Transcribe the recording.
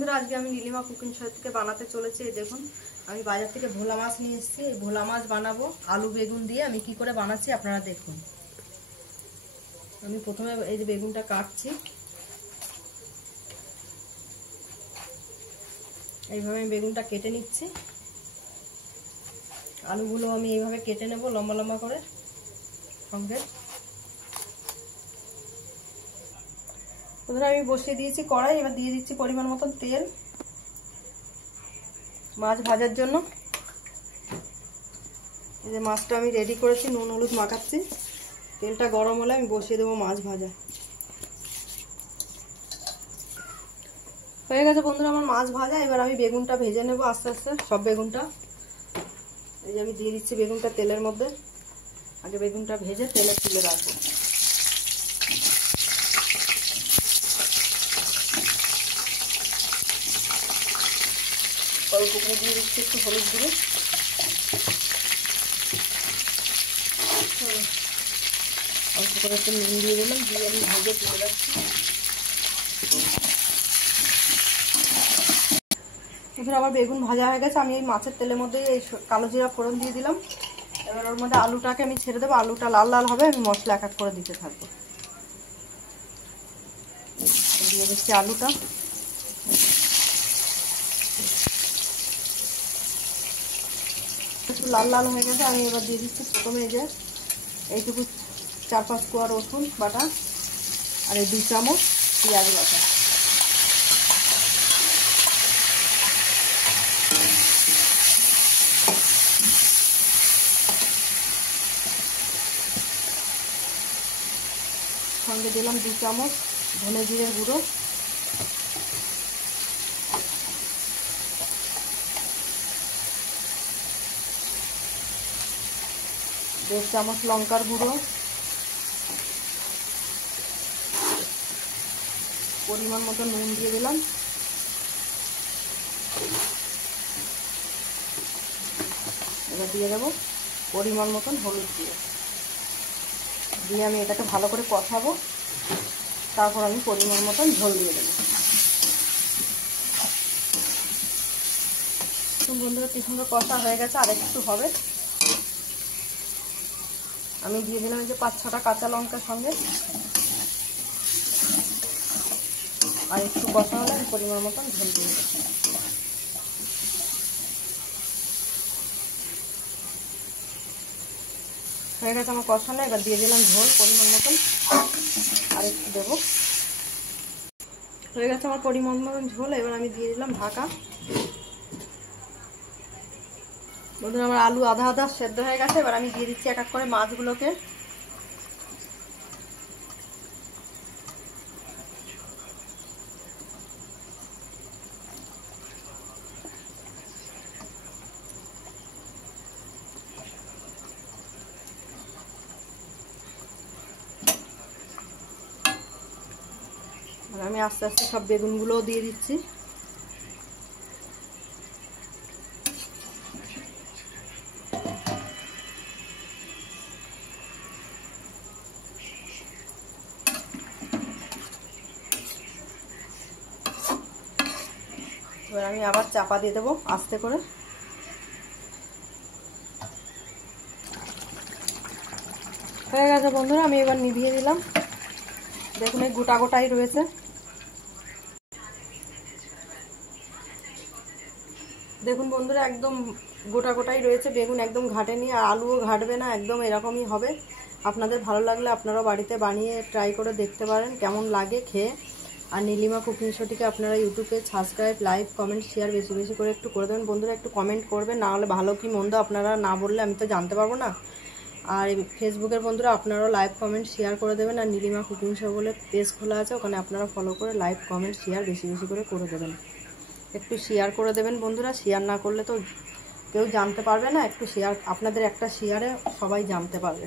বন্ধুরা আজকে আমি নীলিমা কুকিং শো থেকে বানাতে চলেছি। এই দেখুন আমি বাজার থেকে ভোলা মাছ নিয়ে এসেছি। এই ভোলা মাছ বানাবো আলু বেগুন দিয়ে। আমি কি করে বানাচ্ছি আপনারা দেখুন। আমি প্রথমে এই যে বেগুনটা কাটছি, এইভাবে আমি বেগুনটা কেটে নিচ্ছি। আলুগুলো আমি এইভাবে কেটে নেব লম্বা লম্বা করে সঙ্গে। বন্ধুরা আমি বসিয়ে দিয়েছি কড়াই, এবার দিয়ে দিচ্ছি পরিমাণ মতন তেল মাছ ভাজার জন্য। এই যে মাছটা আমি রেডি করেছি, নুন হলুদ মাখাচ্ছি। তেলটা গরম হলে আমি বসিয়ে দেবো মাছ ভাজা। হয়ে গেছে বন্ধুরা আমার মাছ ভাজা। এবার আমি বেগুনটা ভেজে নেব আস্তে আস্তে সব বেগুনটা। এই যে আমি দিয়ে দিচ্ছি বেগুনটা তেলের মধ্যে। আগে বেগুনটা ভেজে তেলে তুলে রাখবো। অল্প করে দিয়ে দিচ্ছি একটু হলুদ গুঁড়ো, অল্প করে একটু নুন দিয়ে দিলাম, দিয়ে আমি ভেজে তুলে রাখছি। এবার আবার বেগুন ভাজা হয়ে গেছে, আমি এই মাছের তেলের মধ্যে এই কালো জিরা ফোড়ন দিয়ে দিলাম। এবার ওর মধ্যে আলুটাকে আমি ছেড়ে দেবো। আলুটা লাল লাল হবে, আমি মশলা এক এক করে দিতে থাকবো। দিয়ে দিচ্ছি আলুটা, একটু লাল লাল হয়ে গেছে। আমি এবার দিয়ে দিচ্ছি প্রথমে এই যে এইটুকু 4-5 কোয়া রসুন বাটা আর এই 2 চামচ পেঁয়াজ বাটা। সঙ্গে দিলাম 2 চামচ ধনে জিরের গুঁড়ো, 1.5 চামচ লঙ্কার গুঁড়ো, পরিমাণ মতো নুন দিয়ে দিলাম। এবার দিয়ে দেবো পরিমাণ মতন হলুদ দিয়ে আমি এটাকে ভালো করে কষাবো। তারপর আমি পরিমাণ মতন ঝোল দিয়ে দেবো। বন্ধুরা কি সুন্দর কষা হয়ে গেছে, আর একটু হবে। আমি দিয়ে দিলাম এই যে 5-6টা কাঁচা লঙ্কার সঙ্গে। আর একটু কষা হলে আমি পরিমাণ মতন ঝোল দিয়ে দেবো। হয়ে গেছে আমার কষানো। এবার দিয়ে দিলাম ঝোল পরিমাণ মতন, আর একটু দেবো। হয়ে গেছে আমার পরিমাণ মতন ঝোল। এবার আমি দিয়ে দিলাম ঢাকা। বন্ধুরা আমার আলু আধা আধা সেদ্ধ হয়ে গেছে। এবার আমি দিয়ে দিচ্ছি এক এক করে মাছগুলোকে। আমি আস্তে আস্তে সব বেগুনগুলোও দিয়ে দিচ্ছি। এবার আমি আবার চাপা দিয়ে দেবো আস্তে করে। হয়ে গেছে বন্ধুরা, আমি এবার নিভিয়ে দিলাম। দেখুন এই গোটা গোটাই রয়েছে। দেখুন বন্ধুরা একদম গোটা গোটাই রয়েছে, বেগুন একদম ঘাটেনি আর আলুও ঘাটবে না, একদম এরকমই হবে। আপনাদের ভালো লাগলে আপনারাও বাড়িতে বানিয়ে ট্রাই করে দেখতে পারেন কেমন লাগে খেয়ে। আর নীলিমা কুকিং শোটিকে আপনারা ইউটিউবে সাবস্ক্রাইব, লাইক, কমেন্ট, শেয়ার বেশি বেশি করে একটু করে দেবেন বন্ধুরা। একটু কমেন্ট করবেন, না হলে ভালো কি মন্দ আপনারা না বললে আমি তো জানতে পারবো না। আর ফেসবুকের বন্ধুরা আপনারাও লাইক, কমেন্ট, শেয়ার করে দেবেন। আর নীলিমা কুকিং শো বলে পেজ খোলা আছে, ওখানে আপনারা ফলো করে লাইক, কমেন্ট, শেয়ার বেশি বেশি করে দেবেন। একটু শেয়ার করে দেবেন বন্ধুরা, শেয়ার না করলে তো কেউ জানতে পারবে না। একটু শেয়ার, আপনাদের একটা শেয়ারে সবাই জানতে পারবে।